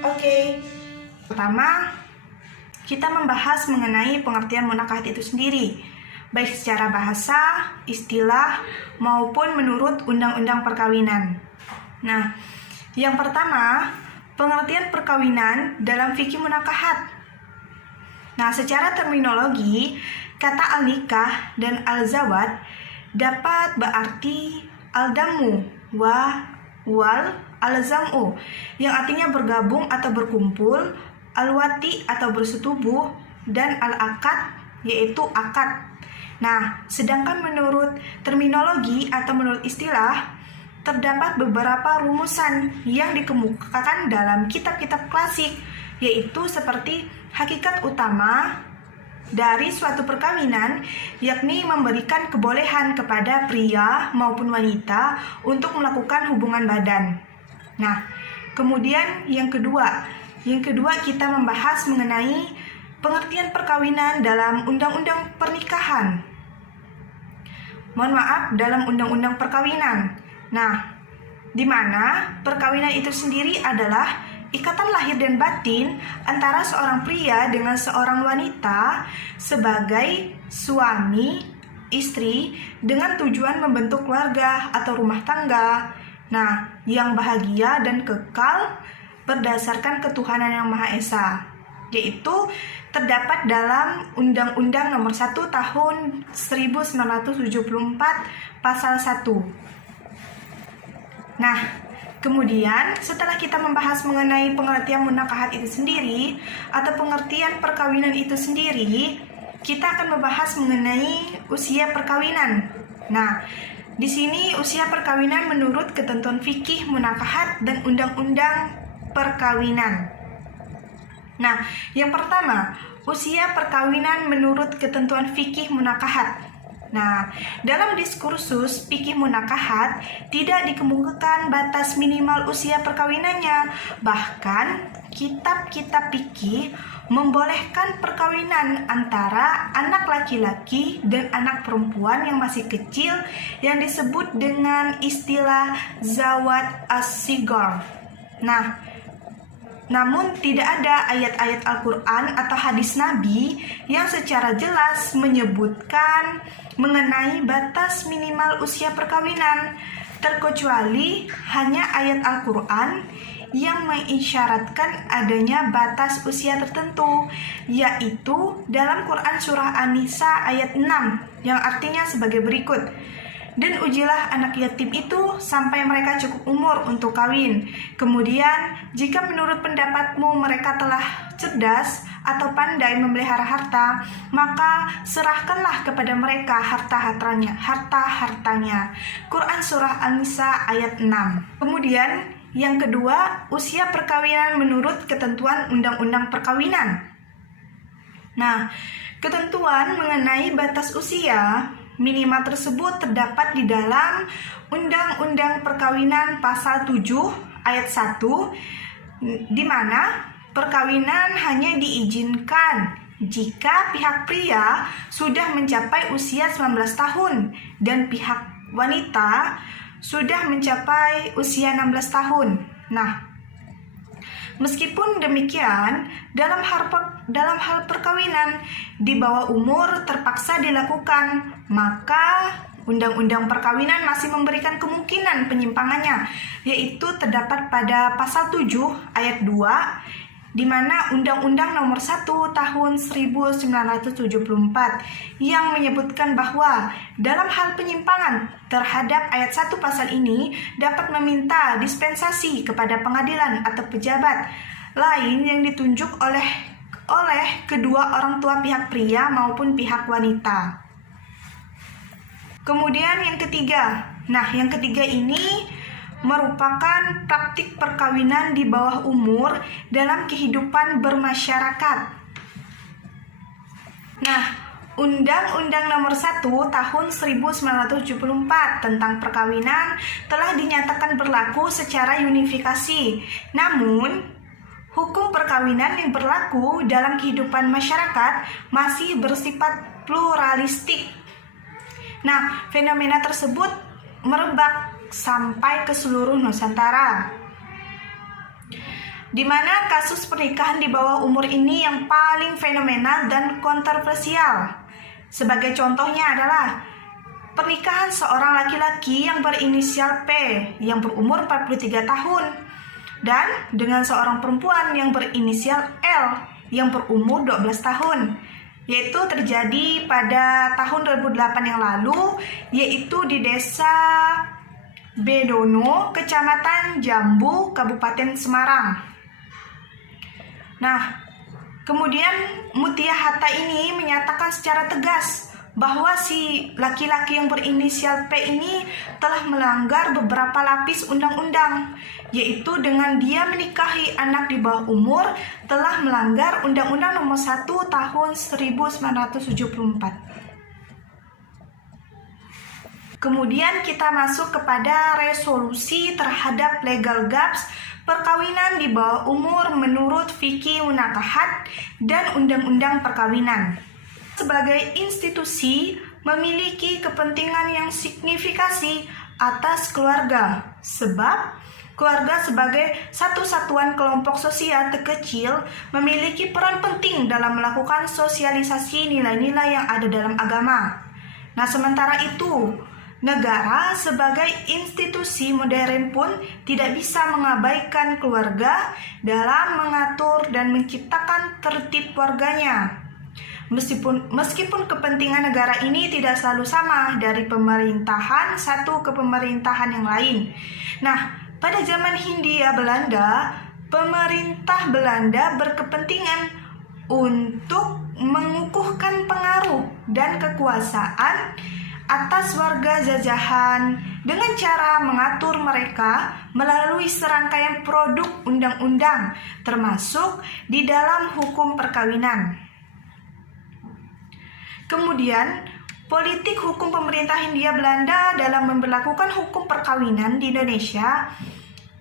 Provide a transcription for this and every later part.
Oke. Pertama, kita membahas mengenai pengertian munakahat itu sendiri, baik secara bahasa, istilah, maupun menurut undang-undang perkawinan. Nah, yang pertama, pengertian perkawinan dalam fikih munakahat. Nah, secara terminologi, kata al-nikah dan al-zawad dapat berarti al-damu wal al-zam'u, yang artinya bergabung atau berkumpul, al-wati atau bersetubuh, dan al-akad yaitu akad. Nah, sedangkan menurut terminologi atau menurut istilah, terdapat beberapa rumusan yang dikemukakan dalam kitab-kitab klasik, yaitu seperti hakikat utama dari suatu perkawinan, yakni memberikan kebolehan kepada pria maupun wanita untuk melakukan hubungan badan. Nah, kemudian yang kedua kita membahas mengenai pengertian perkawinan dalam undang-undang pernikahan. Dalam undang-undang perkawinan. Nah, di mana perkawinan itu sendiri adalah ikatan lahir dan batin antara seorang pria dengan seorang wanita sebagai suami, istri, dengan tujuan membentuk keluarga atau rumah tangga. Nah, yang bahagia dan kekal berdasarkan ketuhanan yang Maha Esa, yaitu terdapat dalam Undang-Undang Nomor 1 Tahun 1974 Pasal 1. Nah, kemudian setelah kita membahas mengenai pengertian munakahat itu sendiri atau pengertian perkawinan itu sendiri, kita akan membahas mengenai usia perkawinan. Nah, di sini usia perkawinan menurut ketentuan fikih munakahat dan undang-undang perkawinan. Nah, yang pertama, usia perkawinan menurut ketentuan fikih munakahat. Nah, dalam diskursus fikih munakahat tidak dikemukakan batas minimal usia perkawinannya. Bahkan, kitab-kitab fikih membolehkan perkawinan antara anak laki-laki dan anak perempuan yang masih kecil yang disebut dengan istilah zawad as-sigar. Nah, namun tidak ada ayat-ayat Al-Quran atau hadis Nabi yang secara jelas menyebutkan mengenai batas minimal usia perkawinan, terkecuali hanya ayat Al-Quran yang mengisyaratkan adanya batas usia tertentu, yaitu dalam Quran Surah An-Nisa ayat 6, yang artinya sebagai berikut. Dan ujilah anak yatim itu sampai mereka cukup umur untuk kawin. Kemudian, jika menurut pendapatmu mereka telah cerdas atau pandai memelihara harta, maka serahkanlah kepada mereka harta-hartanya. Quran Surah An-Nisa ayat 6. Kemudian, yang kedua, usia perkawinan menurut ketentuan Undang-Undang Perkawinan. Nah, ketentuan mengenai batas usia minimal tersebut terdapat di dalam Undang-Undang Perkawinan Pasal 7 ayat 1, di mana perkawinan hanya diizinkan jika pihak pria sudah mencapai usia 19 tahun dan pihak wanita sudah mencapai usia 16 tahun. Nah, meskipun demikian, dalam hal perkawinan di bawah umur terpaksa dilakukan, maka Undang-Undang Perkawinan masih memberikan kemungkinan penyimpangannya, yaitu terdapat pada Pasal 7 ayat 2, di mana Undang-Undang Nomor 1 Tahun 1974 yang menyebutkan bahwa dalam hal penyimpangan terhadap ayat 1 pasal ini dapat meminta dispensasi kepada pengadilan atau pejabat lain yang ditunjuk oleh kedua orang tua pihak pria maupun pihak wanita. Kemudian yang ketiga. Nah, yang ketiga ini merupakan praktik perkawinan di bawah umur dalam kehidupan bermasyarakat. Nah, Undang-Undang Nomor 1 Tahun 1974 tentang perkawinan telah dinyatakan berlaku secara unifikasi. Namun, hukum perkawinan yang berlaku dalam kehidupan masyarakat masih bersifat pluralistik. Nah, fenomena tersebut merebak sampai ke seluruh Nusantara. di mana kasus pernikahan di bawah umur ini yang paling fenomenal dan kontroversial. Sebagai contohnya adalah pernikahan seorang laki-laki yang berinisial P yang berumur 43 tahun dan dengan seorang perempuan yang berinisial L yang berumur 12 tahun, yaitu terjadi pada tahun 2008 yang lalu, yaitu di desa Bedono, Kecamatan Jambu, Kabupaten Semarang. Nah, kemudian Mutia Hatta ini menyatakan secara tegas bahwa si laki-laki yang berinisial P ini telah melanggar beberapa lapis undang-undang, yaitu dengan dia menikahi anak di bawah umur telah melanggar Undang-Undang Nomor 1 Tahun 1974. Kemudian kita masuk kepada resolusi terhadap legal gaps perkawinan di bawah umur menurut Fikih Munakahat dan Undang-Undang Perkawinan. Sebagai institusi memiliki kepentingan yang signifikasi atas keluarga, sebab keluarga sebagai satu satuan kelompok sosial terkecil memiliki peran penting dalam melakukan sosialisasi nilai-nilai yang ada dalam agama. Nah, sementara itu, negara sebagai institusi modern pun tidak bisa mengabaikan keluarga dalam mengatur dan menciptakan tertib warganya. Meskipun kepentingan negara ini tidak selalu sama dari pemerintahan satu ke pemerintahan yang lain. Nah, pada zaman Hindia Belanda, pemerintah Belanda berkepentingan untuk mengukuhkan pengaruh dan kekuasaan atas warga jajahan dengan cara mengatur mereka melalui serangkaian produk undang-undang, termasuk di dalam hukum perkawinan. Kemudian, politik hukum pemerintah Hindia Belanda dalam memberlakukan hukum perkawinan di Indonesia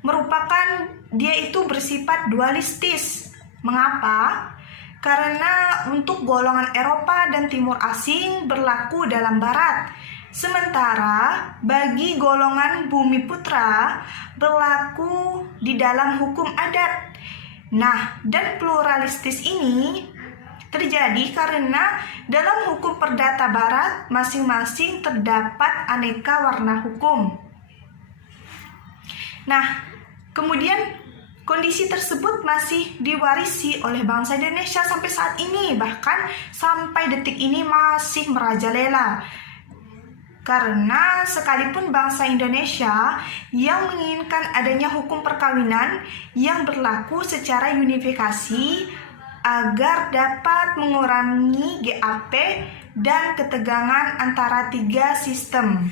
merupakan dia itu bersifat dualistis. Mengapa? Karena untuk golongan Eropa dan Timur Asing berlaku dalam Barat, sementara bagi golongan Bumi Putra berlaku di dalam hukum adat. Nah, dan pluralistis ini terjadi karena dalam hukum perdata Barat masing-masing terdapat aneka warna hukum. Nah, kemudian kondisi tersebut masih diwarisi oleh bangsa Indonesia sampai saat ini, bahkan sampai detik ini masih merajalela. Karena sekalipun bangsa Indonesia yang menginginkan adanya hukum perkawinan yang berlaku secara unifikasi agar dapat mengurangi GAP dan ketegangan antara tiga sistem.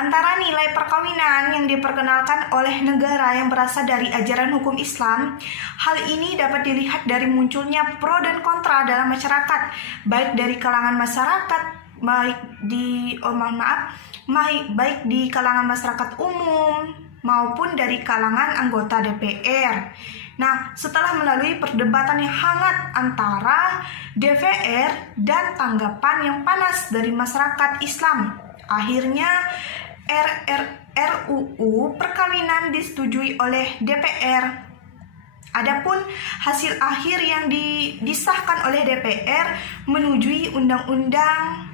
Antara nilai perkawinan yang diperkenalkan oleh negara yang berasal dari ajaran hukum Islam, hal ini dapat dilihat dari munculnya pro dan kontra dalam masyarakat, baik dari kalangan masyarakat, baik di kalangan masyarakat umum maupun dari kalangan anggota DPR. Nah, setelah melalui perdebatan yang hangat antara DPR dan tanggapan yang panas dari masyarakat Islam, akhirnya RUU perkawinan disetujui oleh DPR. Adapun hasil akhir yang disahkan oleh DPR menujui Undang-Undang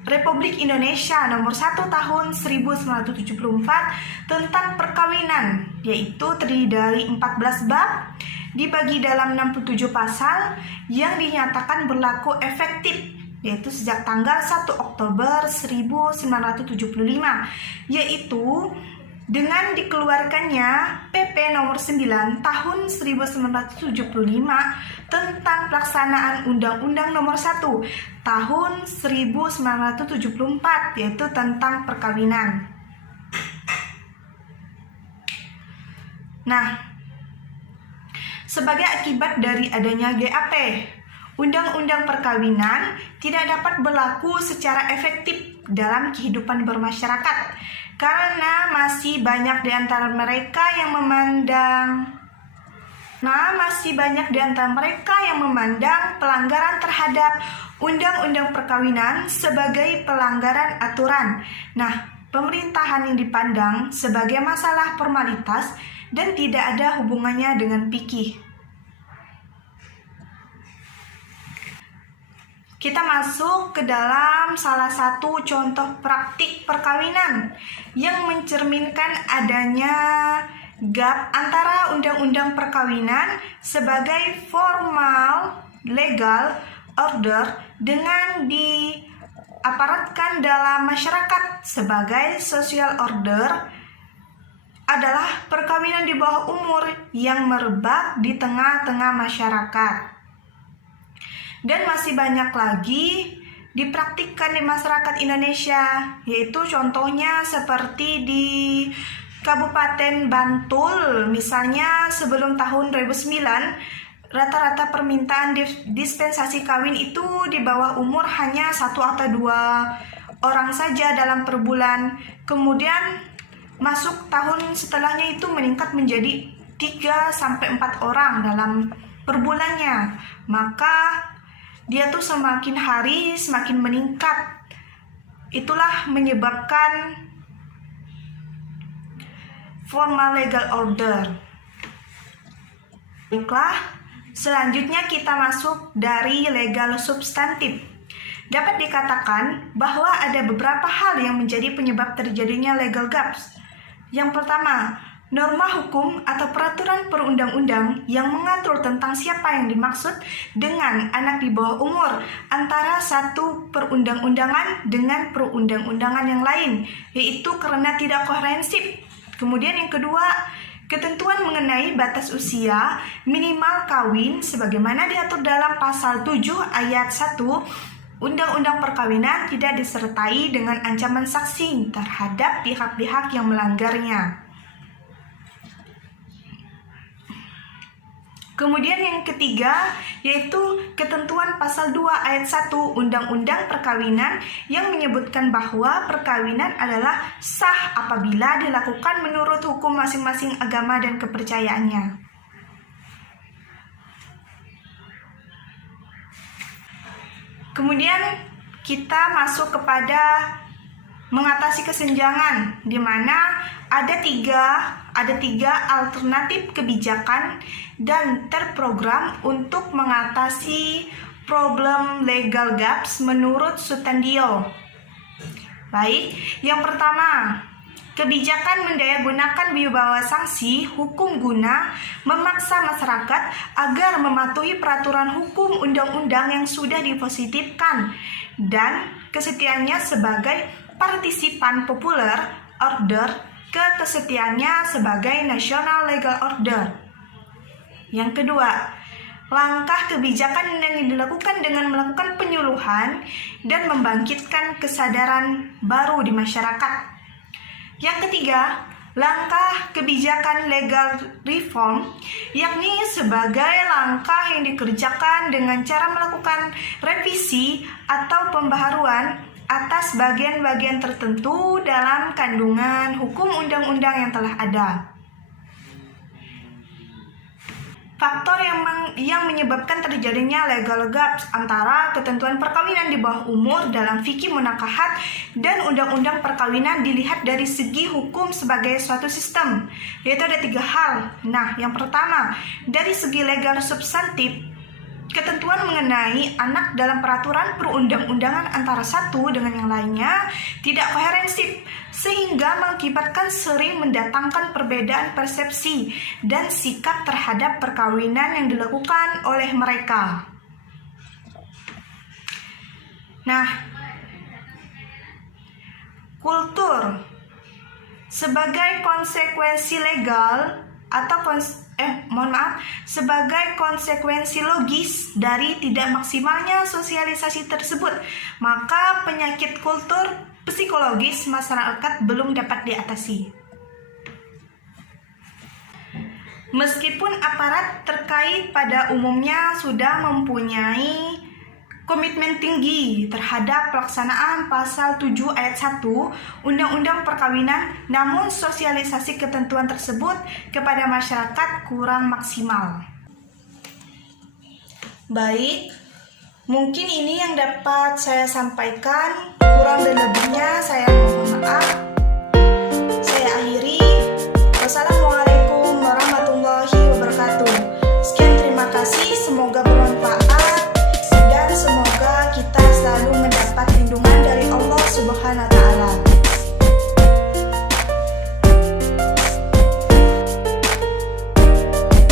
Republik Indonesia Nomor 1 Tahun 1974 tentang perkawinan, yaitu terdiri dari 14 bab dibagi dalam 67 pasal yang dinyatakan berlaku efektif, yaitu sejak tanggal 1 Oktober 1975, yaitu dengan dikeluarkannya PP nomor 9 tahun 1975 tentang pelaksanaan Undang-Undang nomor 1 tahun 1974, yaitu tentang perkawinan. Nah, sebagai akibat dari adanya GAP, Undang-Undang Perkawinan tidak dapat berlaku secara efektif dalam kehidupan bermasyarakat karena masih banyak di antara mereka yang memandang pelanggaran terhadap Undang-Undang Perkawinan sebagai pelanggaran aturan. Nah, pemerintahan yang dipandang sebagai masalah formalitas dan tidak ada hubungannya dengan fikih. Kita masuk ke dalam salah satu contoh praktik perkawinan yang mencerminkan adanya gap antara undang-undang perkawinan sebagai formal legal order dengan diaparatkan dalam masyarakat sebagai social order adalah perkawinan di bawah umur yang merebak di tengah-tengah masyarakat. Dan masih banyak lagi dipraktikkan di masyarakat Indonesia, yaitu contohnya seperti di Kabupaten Bantul, misalnya sebelum tahun 2009, rata-rata permintaan dispensasi kawin itu di bawah umur hanya 1 atau 2 orang saja dalam per bulan. Kemudian masuk tahun setelahnya itu meningkat menjadi 3-4 orang dalam per bulannya. Maka dia tuh semakin hari semakin meningkat. Itulah menyebabkan formal legal order. Baiklah, selanjutnya kita masuk dari legal substantif. Dapat dikatakan bahwa ada beberapa hal yang menjadi penyebab terjadinya legal gaps. Yang pertama, norma hukum atau peraturan perundang-undang yang mengatur tentang siapa yang dimaksud dengan anak di bawah umur antara satu perundang-undangan dengan perundang-undangan yang lain, yaitu karena tidak koherensif. Kemudian yang kedua, ketentuan mengenai batas usia minimal kawin sebagaimana diatur dalam pasal 7 ayat 1 Undang-Undang Perkawinan tidak disertai dengan ancaman saksi terhadap pihak-pihak yang melanggarnya. Kemudian yang ketiga, yaitu ketentuan pasal 2 ayat 1 Undang-Undang Perkawinan yang menyebutkan bahwa perkawinan adalah sah apabila dilakukan menurut hukum masing-masing agama dan kepercayaannya. Kemudian kita masuk kepada mengatasi kesenjangan, di mana ada tiga alternatif kebijakan dan terprogram untuk mengatasi problem legal gaps menurut Sutandio. Baik, yang pertama, kebijakan mendayagunakan wibawa sanksi hukum guna memaksa masyarakat agar mematuhi peraturan hukum undang-undang yang sudah dipositifkan dan kesetiaannya sebagai partisipan populer order ke kesetiaannya sebagai national legal order. Yang kedua, langkah kebijakan yang dilakukan dengan melakukan penyuluhan dan membangkitkan kesadaran baru di masyarakat. Yang ketiga, langkah kebijakan legal reform, yakni sebagai langkah yang dikerjakan dengan cara melakukan revisi atau pembaharuan atas bagian-bagian tertentu dalam kandungan hukum undang-undang yang telah ada. Faktor yang menyebabkan terjadinya legal gaps antara ketentuan perkawinan di bawah umur dalam fikih munakahat dan undang-undang perkawinan dilihat dari segi hukum sebagai suatu sistem, yaitu ada 3 hal. Nah, yang pertama, dari segi legal substantif, ketentuan mengenai anak dalam peraturan perundang-undangan antara satu dengan yang lainnya tidak koherensif, sehingga mengakibatkan sering mendatangkan perbedaan persepsi dan sikap terhadap perkawinan yang dilakukan oleh mereka. Nah, kultur sebagai konsekuensi legal atau sebagai konsekuensi logis dari tidak maksimalnya sosialisasi tersebut, maka penyakit kultur psikologis masyarakat belum dapat diatasi. Meskipun aparat terkait pada umumnya sudah mempunyai komitmen tinggi terhadap pelaksanaan pasal 7 ayat 1 Undang-Undang Perkawinan, namun sosialisasi ketentuan tersebut kepada masyarakat kurang maksimal. Baik, mungkin ini yang dapat saya sampaikan. Kurang dan lebihnya saya mohon maaf. Saya akhiri. Wassalamualaikum.